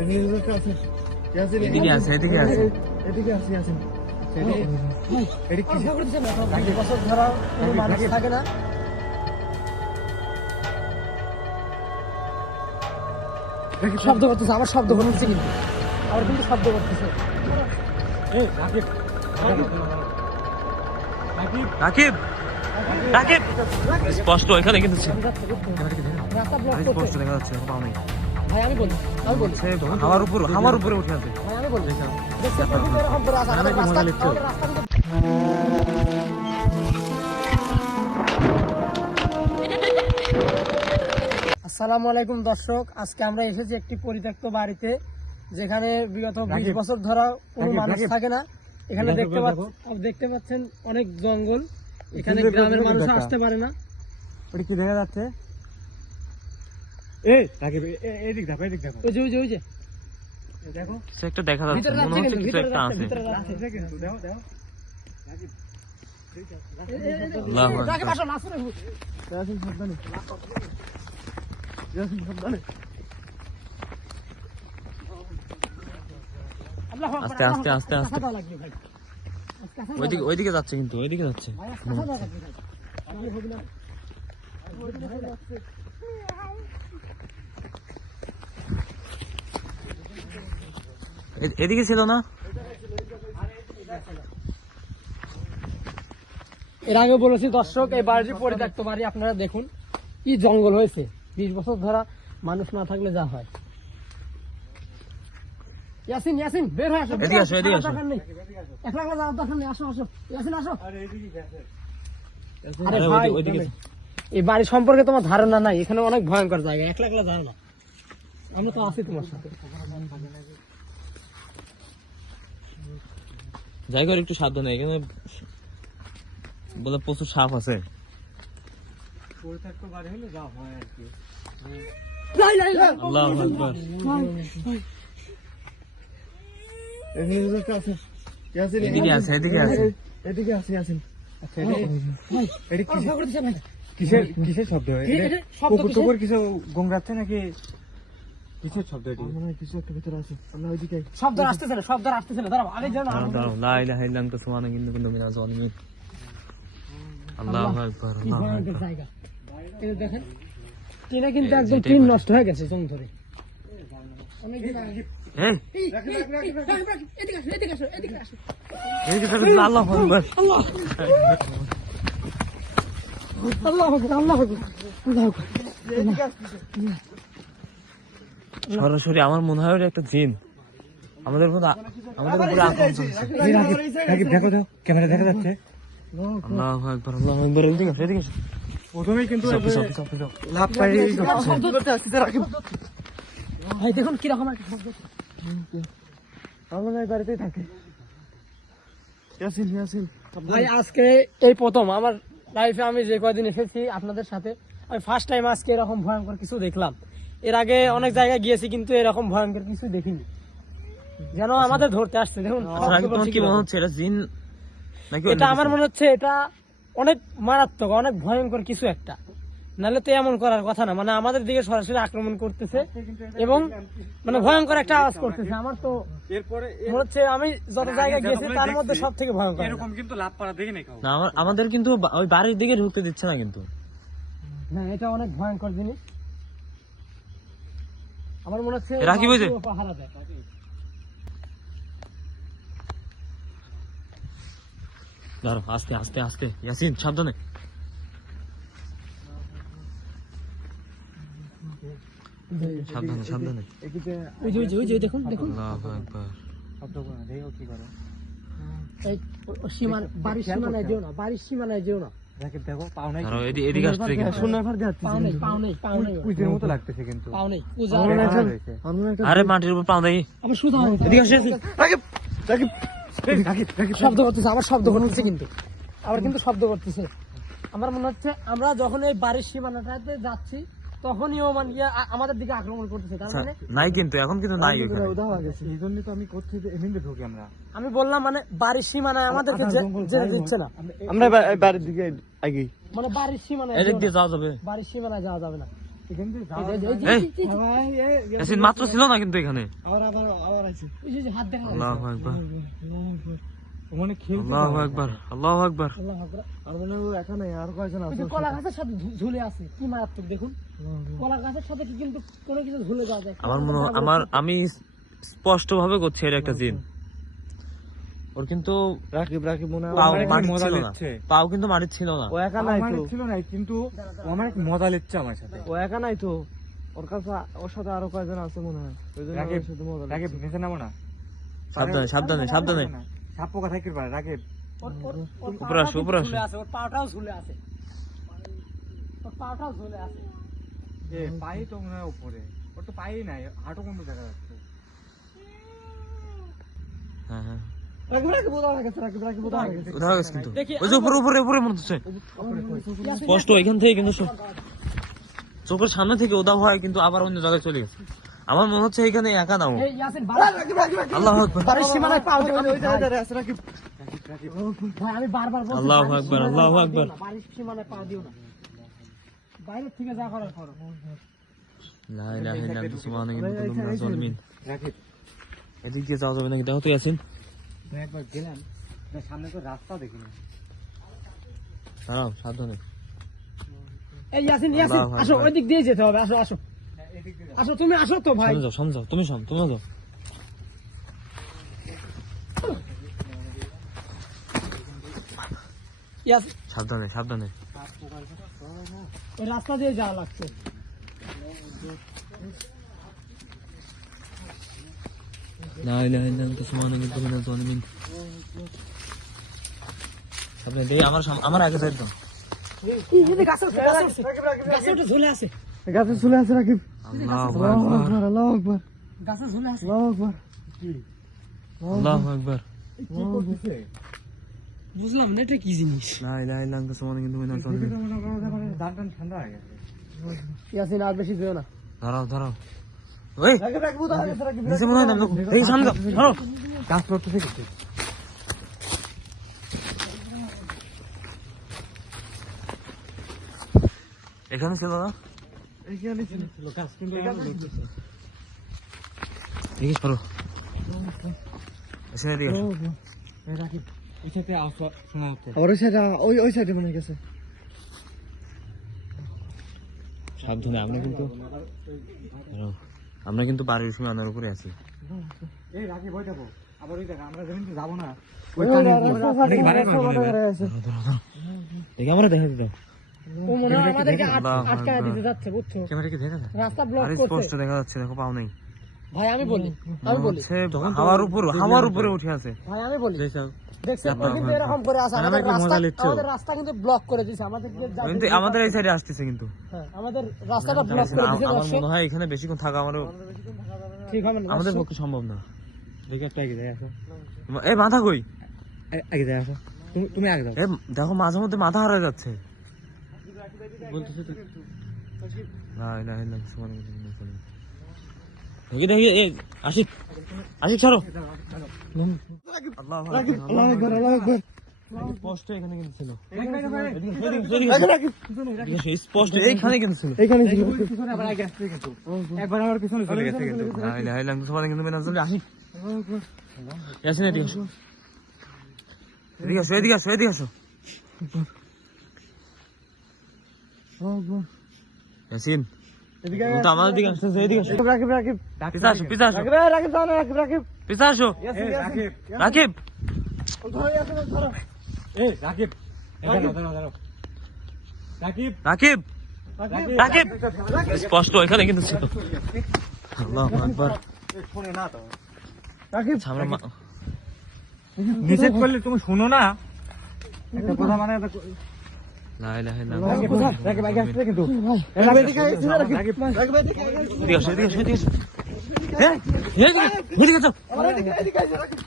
এদিকে আছে এদিকে আছে এদিকে আছে ইয়াসিন এদিকে কিসে বছর ধরা কোনো মানুষ থাকে না। শব্দ করতেছে, আমার শব্দ করতেছে, কিন্তু আমার কিন্তু শব্দ করতেছে। রাকিব রাকিব স্পষ্ট এখানে কিন্তু রাস্তা ব্লক করছে। স্পষ্ট দেখা যাচ্ছে পাও নাই ভাই আমি বলি আমার উপরে উঠে আছে। ভাই আমি বলি দেখছেন কিন্তু এরকম করে আছে আমাদের রাস্তা আসসালামু আলাইকুম দর্শক, আজকে আমরা এসেছি একটি পরিত্যক্ত বাড়িতে, যেখানে বিগত 20 বছর ধরা কোনো মানুষ থাকে না। এখানে দেখতে পাচ্ছেন অনেক জঙ্গল, এখানে গ্রামের মানুষ আসতে পারে না। ওটা কি দেখা যাচ্ছে? এদিক দেখো ওই যে দেখো কিছু একটা দেখা যাচ্ছে, মনে হচ্ছে কিছু একটা আছে। আল্লাহু আকবার। আস্তে আস্তে আস্তে আস্তে ওইদিকে যাচ্ছে, কিন্তু ওইদিকে যাচ্ছে। এদিকে ছিল না? এর আগে বলেছি দর্শক, এই বাড়িটি পরিত্যক্ত বাড়ি, আপনারা দেখুন কি জঙ্গল হয়েছে। 20 বছর ধরা মানুষ না থাকলে যা হয়। ইয়াসিন বের হয়ে আসো, এদিকে আসো, এদিকে আসো। দরকার নেই, একলা যাওয়ার দরকার নেই, আসো ইয়াসিন আসো। আরে ভাই, এই বাড়ি সম্পর্কে তোমার ধারণা নাই, এখানে অনেক ভয়ঙ্কর জায়গা, একলা যাও না, আমরা তো আছি তোমার সাথে। জায়গার একটু সাবধানে, এখানে বলে প্রচুর সাপ আছে। আল্লাহু আকবার। এদিকে আছে এদিকে আছে ইয়াসিন। আচ্ছা কিসের শব্দ? কুকুর কিছু গঙ্গাচ্ছে নাকি? কিসের শব্দ? কিছু একটা ভিতরে আছে, আমরা ওইদিকে শব্দ আসতেছে না, দাঁড়াও আগে যাও না। লা ইলাহা ইল্লা আনতা সুবহানাকা ইন্নী কুনতু মিনাজ জালিমিন। আল্লাহু আকবার। জায়গা এই দেখেন, টিনা কিন্তু একদম টিন নষ্ট হয়ে গেছে জং ধরে। আল্লাহু আকবার। সরাসরি আমার মনে হয় একটা জিন আমাদের উপরে আক্রমণ চলছে। দেখো ক্যামেরা দেখা যাচ্ছে। আল্লাহু আকবার, আল্লাহু আকবার। এদিকে আসো। প্রথমেই কিন্তু লাভ পাই ভাই দেখুন কিরকম একটা শব্দ। আমরা এই বাড়িতেই থাকি। ইয়াসিন ভাই, আজকে এই প্রথম আমার লাইফে আমি যে কয়দিন এসেছি আপনাদের সাথে, আমি ফার্স্ট টাইম আজকে এরকম ভয়ঙ্কর কিছু দেখলাম। এর আগে অনেক জায়গায় গিয়েছি, কিন্তু এরকম ভয়ঙ্কর কিছু দেখিনি, যেন আমাদের ধরতে আসছে। দেখুন কি মনে হচ্ছে, এটা জিন নাকি? এটা আমার মনে হচ্ছে এটা অনেক মারাত্মক, অনেক ভয়ঙ্কর কিছু একটা, নাহলে তো এমন করার কথা না। মানে আমাদের দিকে সরাসরি আক্রমণ করতেছে এবং মানে ভয়ঙ্কর একটা আওয়াজ করতেছে। আমার তো মনে হচ্ছে আমি যত জায়গায় গেছি তার মধ্যে সব থেকে ভয়ঙ্কর এরকম কিন্তু লাভ পাড়া দেখি না। আমাদের কিন্তু ওই বাড়ির দিকে ঢুকতে দিচ্ছে না কিন্তু। হ্যাঁ, এটা অনেক ভয়ঙ্কর জিনিস। আমার মনে হচ্ছে রাকিব ওই যে পাহারা দেয়। দাঁড়াও, আস্তে আস্তে আস্তে। ইয়াসিন সাবধানে। সাবধানে। ওই যে দেখুন। আল্লাহু আকবার। এই সীমানা, বাড়ির সীমানায় যেও না। দেখো পাও নাই। আর এদিকে আসতে দেখি। পাও নেই। কুইজের মতো লাগতেছে কিন্তু। পাও নেই। আরে মাটির উপর পাও দেই। আবার শুধু এদিকে আসে। রাকিব শব্দ করতেছে, আমার শব্দ করতেছে, কিন্তু আবার কিন্তু শব্দ করতেছে। আমার মনে হচ্ছে আমরা যখন এই বাড়ির সীমানাটাতে যাচ্ছি তখনই ও মানে আমাদের দিকে আক্রমণ করতেছে। তার মানে নাই, কিন্তু এখন কিন্তু নাই। এইজন্যই তো আমি করতে এমনিতে ঢুকি। আমি বললাম মানে বাড়ির সীমানায় আমাদেরকে যেতে দিচ্ছে না। আমরা বাড়ির দিকে আগে মানে বাড়ির সীমানায় এদিক দিয়ে যাওয়া যাবে। বাড়ির সীমানায় যাওয়া যাবে না। এই ইয়াসিন মাত্র ছিল না কিন্তু এখানে। হাত দেখা আল্লাহু আকবার, মানে খেলতে আল্লাহু আকবার, আল্লাহু আকবার। আর মনে হয় একা নাই, আর কয়জন আছে? কলা গাছের সাথে ঝুলে আছে, কি মারাত্মক দেখুন। কলা গাছের সাথে কি কিন্তু কোনো কিছু ঝুলে যাওয়া যায়? আমার মনে হয় আমি স্পষ্ট ভাবে করছি এটা একটা জিন। ওর কিন্তু রাকিব মনে হয় পাও আমার একটু মাটির মজা ছিল না, লিচ্ছে। পাও কিন্তু মাটির ছিল না। ও একা নাই তো, ছিল না, কিন্তু ও আমার একটু মজা লিচ্ছে আমার সাথে। ও একা নাই তো, ওর কাছে ওর সাথে আরো কয়েকজন আছে মনে হয়, ওই জন্য রাকিব, ওর সাথে মজা লাগছে। রাকিব নিচে নামো না, সাবধানে সাবধানে সাবধানে। সাপ পোকা থাকতে পারে। রাকিব ওর উপরে আসো, পাটাও উপরে ঝুলে আসো। আছে, ওর পাটাও ঝুলে আছে, ওর পাটাও ঝুলে আছে। এ পাই তো মনে হয় উপরে, ওর তো পাই নাই, হাঁটু কিন্তু দেখা যাচ্ছে। হ্যাঁ হ্যাঁ, রাকিব বোঝা গেছে, রাকিব বোঝা গেছে। উঠা গেছে কিন্তু। দেখি, ওই যে উপরে উপরে উপরে মনে হচ্ছে স্পষ্ট, এখান থেকে কিন্তু চোখের সামনে থেকে ওদা হয়, কিন্তু আবার অন্য জায়গায় চলে গেছে। আমার মনে হচ্ছে এখানে একা নাও। এই ইয়াসিন বারবার আল্লাহু আকবার, বাড়ির সীমানায় পাও দিও না। ওই জায়গায় আছে রাকিব। ভাই আমি বারবার বলছি, আল্লাহু বাড়ির আকবার, সীমানায় আল্লাহু পা দিও আকবার। না, বাড়ির সীমানায় পা দিও না। বাইরের থেকে যা করার করো। লা ইলাহা ইল্লাল্লাহ সুবহানাকা ইন্নী কুনতু মিনাজ জালিমিন। রাকিব এদিক দিয়ে যাওয়া যাবে নাকি দেখো তো ইয়াসিন। আমি একবার গেলাম, না সামনে তো রাস্তা দেখিনি। দাঁড়াও সাবধানে। এই ইয়াসিন ইয়াসিন আল্লাহু আসো, আকবার। ওই দিক দিয়ে যেতে হবে, আসো আসো আসো, তুমি আসো তো ভাই। সামনে যাও, সামনে যাও, তুমি যাও। ইয়াসিন সাবধানে সাবধানে। ওই রাস্তা দিয়ে যাওয়া লাগছে। লা ইলাহা ইল্লাল্লাহ সুবহানাকা ইন্নী কুনতু মিনাজ জালিমিন। সাবধানে, এই আমার আগে যাই দাও। এই যে গাছের গাছে ঝুলে আছে, গাছে চলে আছে রাকিব। আল্লাহু আল্লাহু আকবার, আকবার, আল্লাহু আকবার, গাছে ঝুলে আছে। আল্লাহু আকবার। আল্লাহু আকবার। বুঝলাম না এটা কি জিনিস। লা ইলাহা ইল্লাল্লাহ সুবহানাকা ইন্নী কুনতু মিনাজ জালিমিন। দাঁত ঠান্ডা হয়ে গেছে। ইয়াসিন আর বেশি যেও না। দাঁড়াও। ওই রাকিব বোঝা গেছে, রাকিব। নিচে মনে হয় নাম দেখো। এই সামনে যাও, ধরো। গাছ পড়তে থেকে এখানে ছিল না? এইখানে ছিল। গাছ কিন্তু দেখিস পারো। এসে এদিকে আসো। রাকিব ওই সাথে শোনা হচ্ছে। আবার ওই সাইডে, ওই সাইডে মনে গেছে। সাবধানে, আমরা কিন্তু বাড়ির সীমানার উপরে আছি। এই রাকিব ওই দেখো, আবার ওই দেখো, আমরা যেদিন যাবো না ওই দেখে আমরা দেখা দিতাম। ও মনে হয় আমাদেরকে আল্লাহু আটকায় আকবার। দিতে যাচ্ছে, বুঝছো? ক্যামেরা কি দেখা যায়? রাস্তা ব্লক আরে করছে। স্পষ্ট দেখা যাচ্ছে, দেখো পাও নেই। ভাই আমি বলি হচ্ছে হাওয়ার উপরে উঠে আছে। ভাই আমি বলি দেখছো? দেখছেন ও কিন্তু এরকম করে আছে, আমাদের রাস্তা কিন্তু ব্লক করে দিয়েছে, আমাদের কিন্তু আমাদের এই সাইডে আসতেছে কিন্তু। হ্যাঁ, আমাদের রাস্তাটা ব্লক করে দিয়েছে। আমার দর্শক মনে হয় এখানে বেশিক্ষণ থাকা ঠিক হবে না আমাদের দর্শক। পক্ষে সম্ভব না। দেখে একটা আগে যাই আসো, এই মাথা কই? আগে যাই আসো, তুমি আগে যাও। এ দেখো মাঝে মধ্যে মাথা হারায় যাচ্ছে। বলতেছো তো লা ইলাহা ইল্লাল্লাহ সুবহানাকা ইন্নী কুনতু মিনাজ জালিমিন। দেখি এই আশিক ছাড়ো। আল্লাহু আকবার, আল্লাহু আকবার, আল্লাহু আকবার। স্পষ্ট এখানে কিন্তু ছিল। এদিকে স্পষ্ট এইখানে কিন্তু ছিল। এইখানে ছিল। পিছনে আবার আগে আসছে কিন্তু, একবার আমার পিছনে চলে গেছে কিন্তু। লা ইলাহা ইল্লাল্লাহ সুবহানাকা ইন্নী কুনতু মিনাজ জালিমিন। ইয়াসিন এদিকে আসো। এদিকে আসো। ইয়াসিন এদিকে তুমি তো আমাদের দিকে আসতেছো, এদিকে আসো। রাকিব, রাকিব। পিছে আসো। রাকিব, রাকিব যাও না, রাকিব। পিছে আসো। এই রাকিব, রাকিব, ধরো, ইয়াসিন, ধরো। এই রাকিব, দাঁড়াও। রাকিব, রাকিব, স্পষ্ট এখানে কিন্তু ছিল। আল্লাহু আকবার। শুনে না তো, রাকিব, সামনে নিষেধ করলে তুমি শুনো না। একটা কথা মানে লা ইলাহা ইল্লাল্লাহ। রাকিব আগে আসছে কিন্তু। রাকিব, এদিকে আয়, রাকিব। রাকিব, রাকিব, এদিকে আয়। এদিকে আসো। হ্যাঁ, এদিকে যাও। এদিকে আয়, রাকিব।